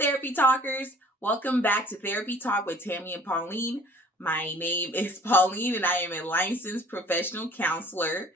Therapy Talkers. Welcome back to Therapy Talk with Tammy and Pauline. My name is Pauline and I am a licensed professional counselor.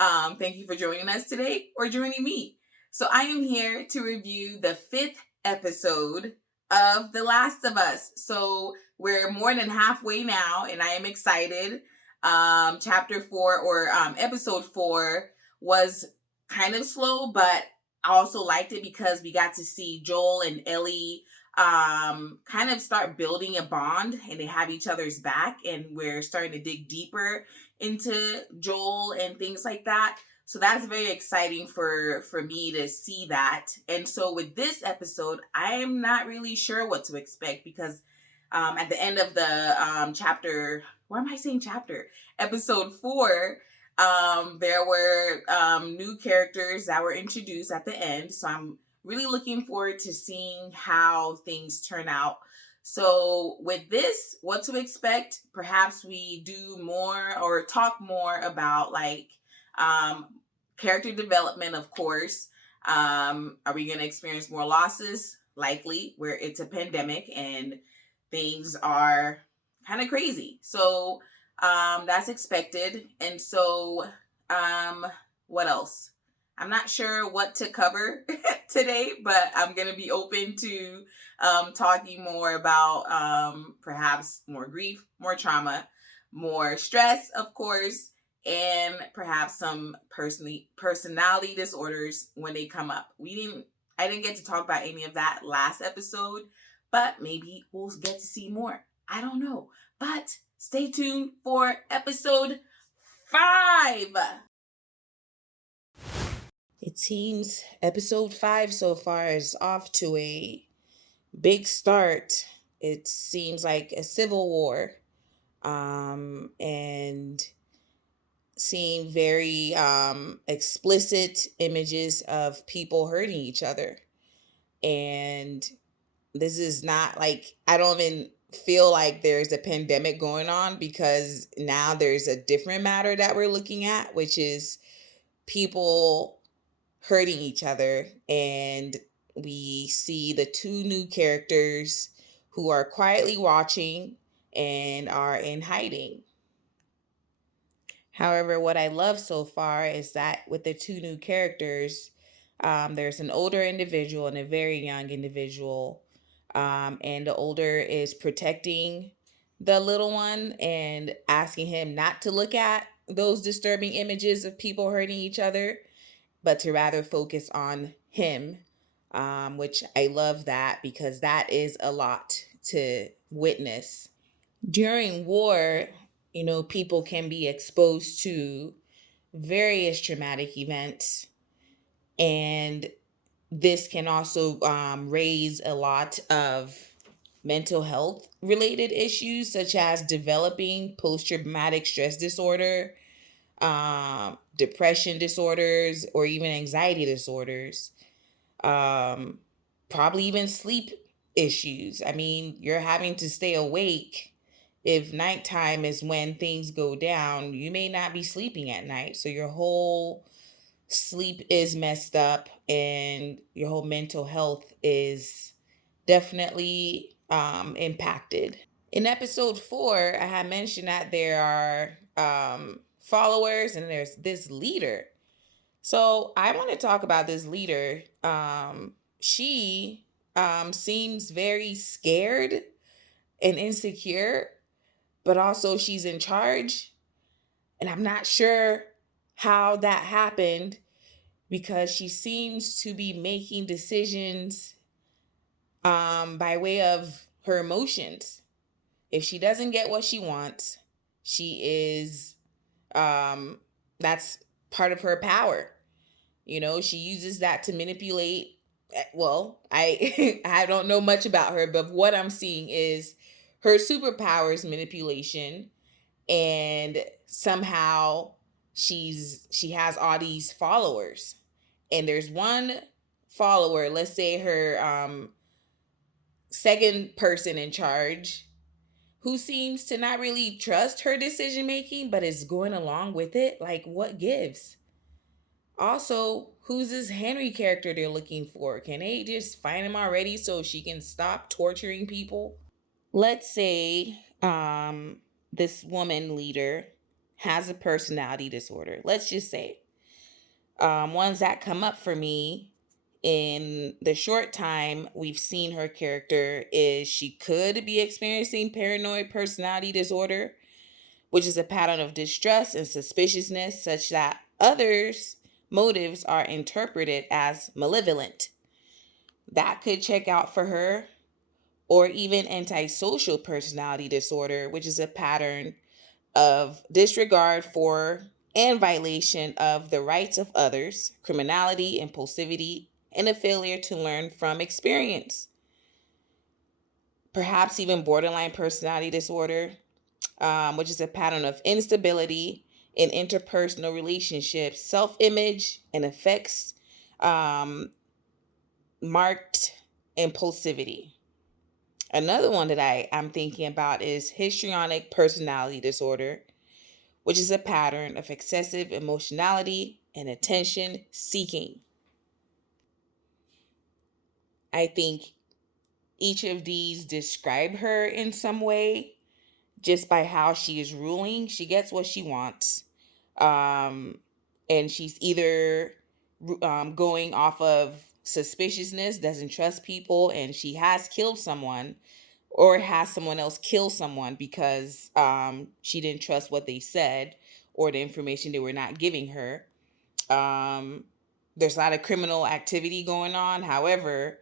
Thank you for joining us today or joining me. So I am here to review the 5th episode of The Last of Us. So we're more than halfway now and I am excited. Chapter 4 or episode 4 was kind of slow, but I also liked it because we got to see Joel and Ellie kind of start building a bond and they have each other's back, and we're starting to dig deeper into Joel and things like that. So that's very exciting for me to see that. And so with this episode, I am not really sure what to expect because at the end of the chapter, why am I saying chapter? Episode 4, there were new characters that were introduced at the end. So I'm really looking forward to seeing how things turn out. So with this, what to expect? Perhaps we do more or talk more about character development, of course. Are we going to experience more losses? Likely, where it's a pandemic and things are kind of crazy. So that's expected. And so what else? I'm not sure what to cover today, but I'm going to be open to talking more about perhaps more grief, more trauma, more stress, of course, and perhaps some personality disorders when they come up. I didn't get to talk about any of that last episode, but maybe we'll get to see more. I don't know. But stay tuned for episode 5. It seems episode 5 so far is off to a big start. It seems like a civil war, and seeing very explicit images of people hurting each other. And this is not like, I don't even feel like there's a pandemic going on, because now there's a different matter that we're looking at, which is people hurting each other. And we see the 2 new characters who are quietly watching and are in hiding. However, what I love so far is that with the 2 new characters, there's an older individual and a very young individual. And the older is protecting the little one and asking him not to look at those disturbing images of people hurting each other, but to rather focus on him, which I love that, because that is a lot to witness. During war, people can be exposed to various traumatic events, and this can also raise a lot of mental health related issues, such as developing post-traumatic stress disorder, depression disorders, or even anxiety disorders, probably even sleep issues. I mean, you're having to stay awake. If nighttime is when things go down, you may not be sleeping at night. So your whole sleep is messed up and your whole mental health is definitely impacted. In episode 4, I had mentioned that there are followers and there's this leader. So I want to talk about this leader. She seems very scared and insecure, but also she's in charge. And I'm not sure how that happened, because she seems to be making decisions by way of her emotions. If she doesn't get what she wants, she is, that's part of her power. She uses that to manipulate. Well, I don't know much about her, but what I'm seeing is her superpower is manipulation, and somehow she has all these followers. And there's one follower, let's say her second person in charge, who seems to not really trust her decision making, but is going along with it. Like, what gives? Also, who's this Henry character they're looking for? Can they just find him already so she can stop torturing people? Let's say this woman leader has a personality disorder. Let's just say ones that come up for me in the short time we've seen her character is she could be experiencing paranoid personality disorder, which is a pattern of distrust and suspiciousness such that others' motives are interpreted as malevolent. That could check out for her. Or even antisocial personality disorder, which is a pattern of disregard for and violation of the rights of others, criminality, impulsivity, and a failure to learn from experience. Perhaps even borderline personality disorder, which is a pattern of instability in interpersonal relationships, self image, and affects marked impulsivity. Another one that I'm thinking about is histrionic personality disorder, which is a pattern of excessive emotionality and attention seeking. I think each of these describe her in some way just by how she is ruling. She gets what she wants. Um, and she's either going off of suspiciousness, doesn't trust people, and she has killed someone, or has someone else kill someone because she didn't trust what they said or the information they were not giving her. Um, there's a lot of criminal activity going on. However,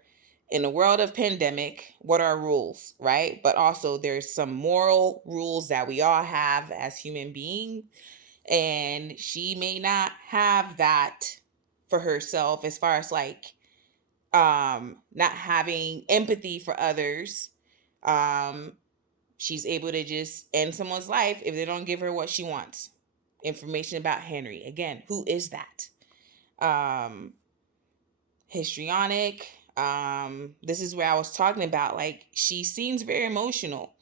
in the world of pandemic, what are rules, right? But also there's some moral rules that we all have as human beings, and she may not have that for herself as far as like not having empathy for others. um she's able to just end someone's life if they don't give her what she wants. Information about Henry, again, who is that? um Histrionic. This is where I was talking about, like, she seems very emotional,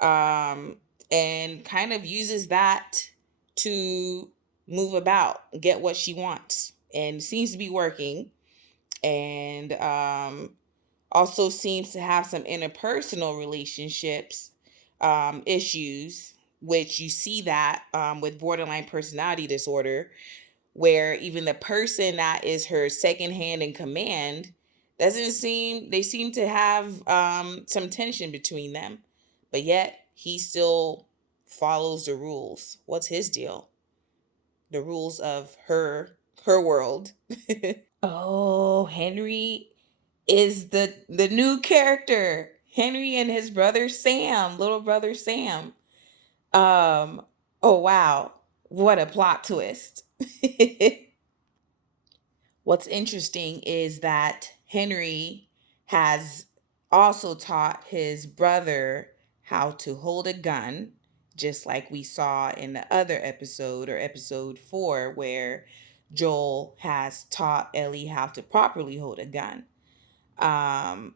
um and kind of uses that to move about, get what she wants, and seems to be working. And also seems to have some interpersonal relationships issues, which you see that with borderline personality disorder, where even the person that is her second hand in command doesn't seem, they seem to have some tension between them, but yet he still follows the rules. What's his deal? The rules of her world. Oh, Henry is the new character. Henry and his brother Sam, little brother Sam. Um, oh wow, what a plot twist. What's interesting is that Henry has also taught his brother how to hold a gun, just like we saw in the other episode, or episode 4, where Joel has taught Ellie how to properly hold a gun. Um,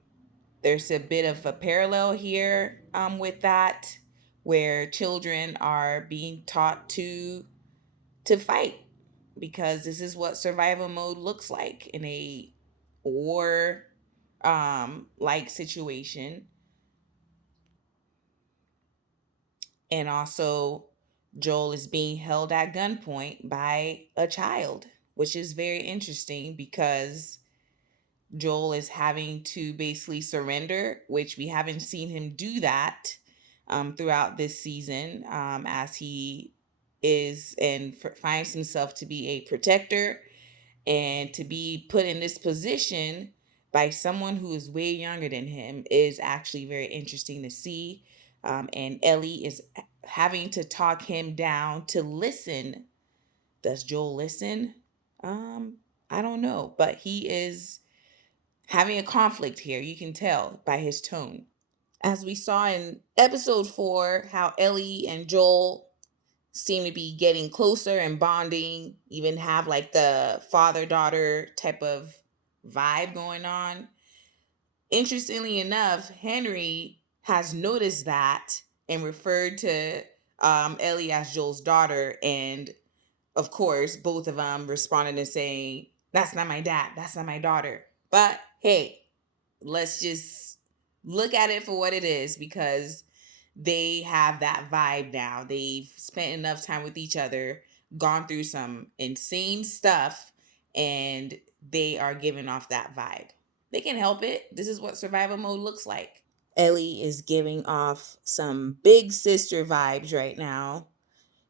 there's a bit of a parallel here with that, where children are being taught to fight, because this is what survival mode looks like in a war like situation. And also, Joel is being held at gunpoint by a child, which is very interesting because Joel is having to basically surrender, which we haven't seen him do that throughout this season, as he is and finds himself to be a protector, and to be put in this position by someone who is way younger than him is actually very interesting to see. And Ellie is having to talk him down to listen. Does Joel listen? I don't know, but he is having a conflict here. You can tell by his tone. As we saw in episode 4, how Ellie and Joel seem to be getting closer and bonding, even have like the father daughter type of vibe going on. Interestingly enough, Henry has noticed that and referred to Ellie as Joel's daughter, and Of course, both of them responded and saying, "That's not my dad. That's not my daughter." But hey, let's just look at it for what it is, because they have that vibe now. They've spent enough time with each other, gone through some insane stuff, and they are giving off that vibe. They can help it. This is what survival mode looks like. Ellie is giving off some big sister vibes right now.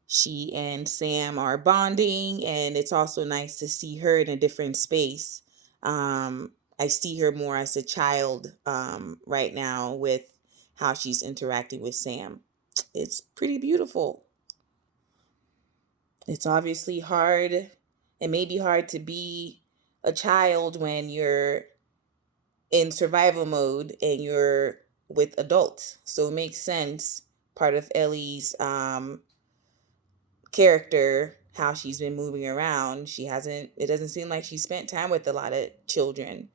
She and Sam are bonding, and it's also nice to see her in a different space. I see her more as a child right now with how she's interacting with Sam. It's pretty beautiful. It's obviously hard. It may be hard to be a child when you're in survival mode and you're with adults. So it makes sense. Part of Ellie's character, how she's been moving around, she hasn't, it doesn't seem like she spent time with a lot of children.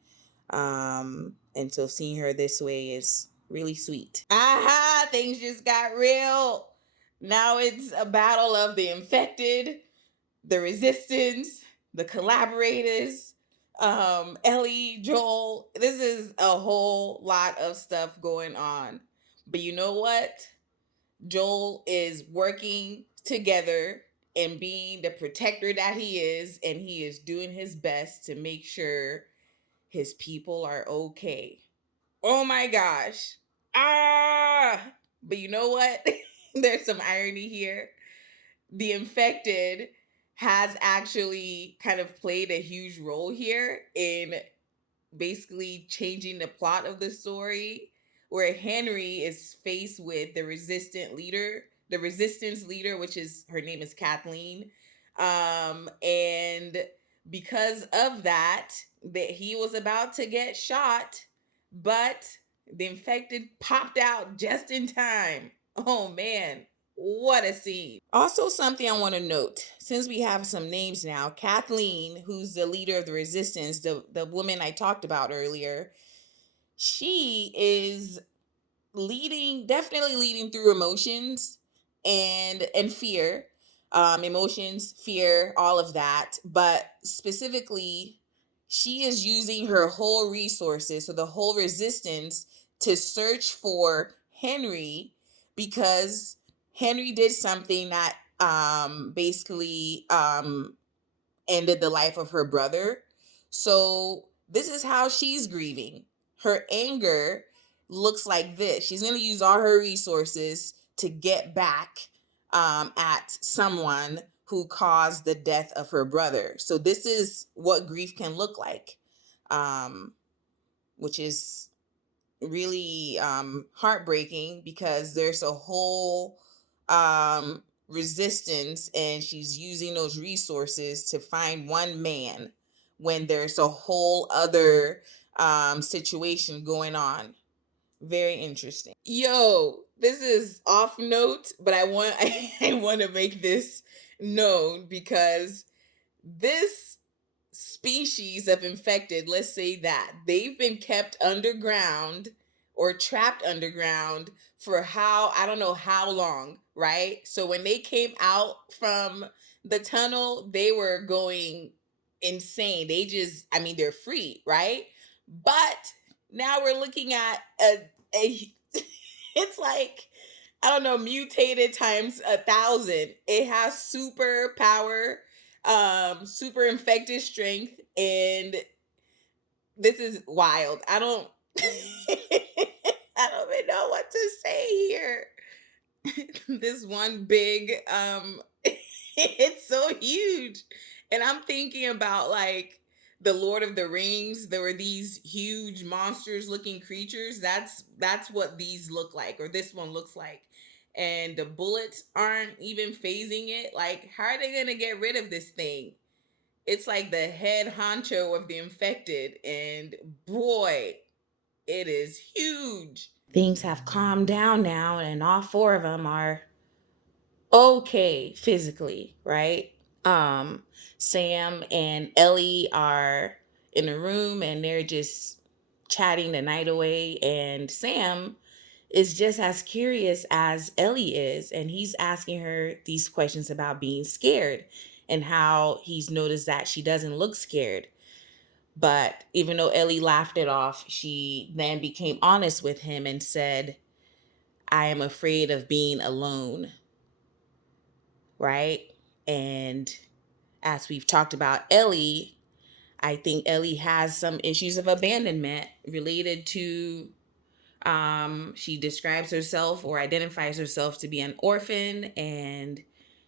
And so seeing her this way is really sweet. Aha, things just got real. Now it's a battle of the infected, the resistance, the collaborators, Ellie, Joel. This is a whole lot of stuff going on. But you know what? Joel is working together and being the protector that he is, and he is doing his best to make sure his people are okay. Oh my gosh. Ah! But you know what? There's some irony here. The infected has actually kind of played a huge role here in basically changing the plot of the story, where Henry is faced with the resistance leader, which is, her name is Kathleen. And because of that, that he was about to get shot, but the infected popped out just in time. Oh man, what a scene. Also, something I want to note, since we have some names now, Kathleen, who's the leader of the resistance, the woman I talked about earlier, she is leading, definitely leading through emotions and fear. Emotions, fear, all of that. But specifically, she is using her whole resources, so the whole resistance, to search for Henry, because Henry did something that basically ended the life of her brother. So this is how she's grieving. Her anger looks like this. She's going to use all her resources to get back at someone who caused the death of her brother. So this is what grief can look like, which is really heartbreaking, because there's a whole resistance, and she's using those resources to find one man when there's a whole other situation going on. Very interesting. Yo, this is off note, but I want to make this known, because this species of infected, let's say that, they've been kept underground or trapped underground for how, I don't know how long, right? So when they came out from the tunnel, they were going insane. They just, I mean, they're free, right? But now we're looking at a it's like, I don't know, mutated times 1,000. It has super power, super infected strength, and this is wild. I don't I don't even know what to say here. This one big it's so huge. And I'm thinking about, like, the Lord of the Rings. There were these huge monsters looking creatures. That's what these look like, or this one looks like. And the bullets aren't even phasing it. Like, how are they gonna get rid of this thing? It's like the head honcho of the infected, and boy, it is huge. Things have calmed down now, and all four of them are okay physically, right? Um, Sam and Ellie are in a room, and they're just chatting the night away. And Sam is just as curious as Ellie is, and he's asking her these questions about being scared. and how he's noticed that she doesn't look scared. But even though Ellie laughed it off, she then became honest with him and said, I am afraid of being alone, right? And as we've talked about Ellie, I think Ellie has some issues of abandonment related to, she describes herself or identifies herself to be an orphan, and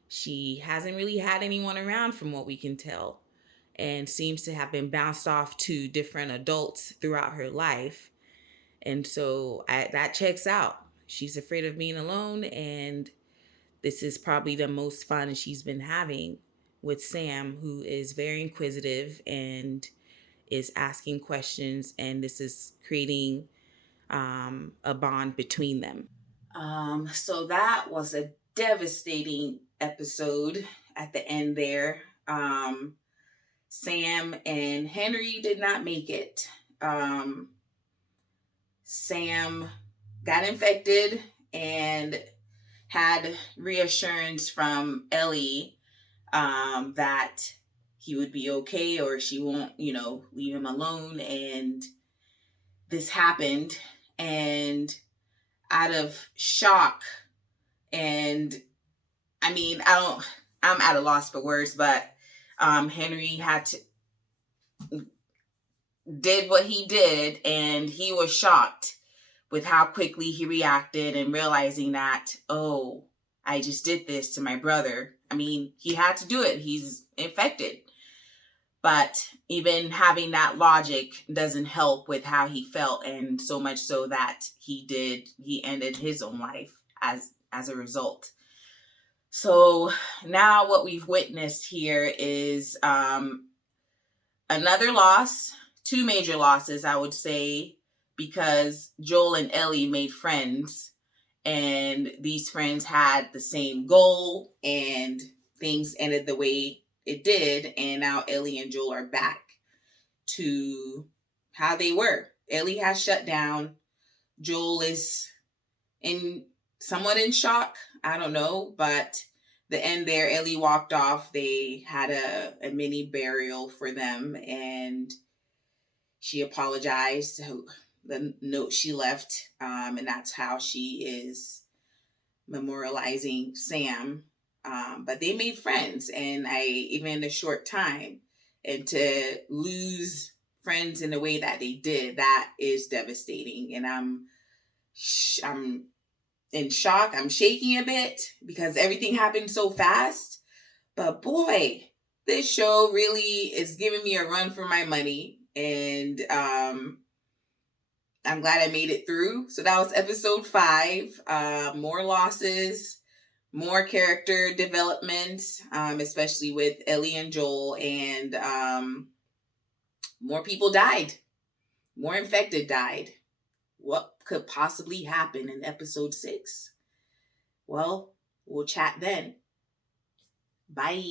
she hasn't really had anyone around from what we can tell, and seems to have been bounced off to different adults throughout her life. And so that checks out. She's afraid of being alone, and this is probably the most fun she's been having with Sam, who is very inquisitive and is asking questions, and this is creating a bond between them. So that was a devastating episode at the end there. Sam and Henry did not make it. Sam got infected and had reassurance from Ellie that he would be okay, or she won't, leave him alone. And this happened. And out of shock, and I'm at a loss for words, but Henry did what he did, and he was shocked with how quickly he reacted and realizing that, oh, I just did this to my brother. He had to do it. He's infected. But even having that logic doesn't help with how he felt, and so much so that he ended his own life as a result. So now what we've witnessed here is another loss, two major losses, I would say, because Joel and Ellie made friends, and these friends had the same goal, and things ended the way it did, and now Ellie and Joel are back to how they were. Ellie has shut down. Joel is somewhat in shock. I don't know, but the end there, Ellie walked off. They had a mini burial for them, and she apologized. The note she left, and that's how she is memorializing Sam. But they made friends, and even in a short time, and to lose friends in the way that they did, that is devastating. And I'm in shock. I'm shaking a bit because everything happened so fast. But boy, this show really is giving me a run for my money. And I'm glad I made it through. So that was episode 5. More losses, more character development, especially with Ellie and Joel. And more people died. More infected died. What could possibly happen in episode 6? Well, we'll chat then. Bye.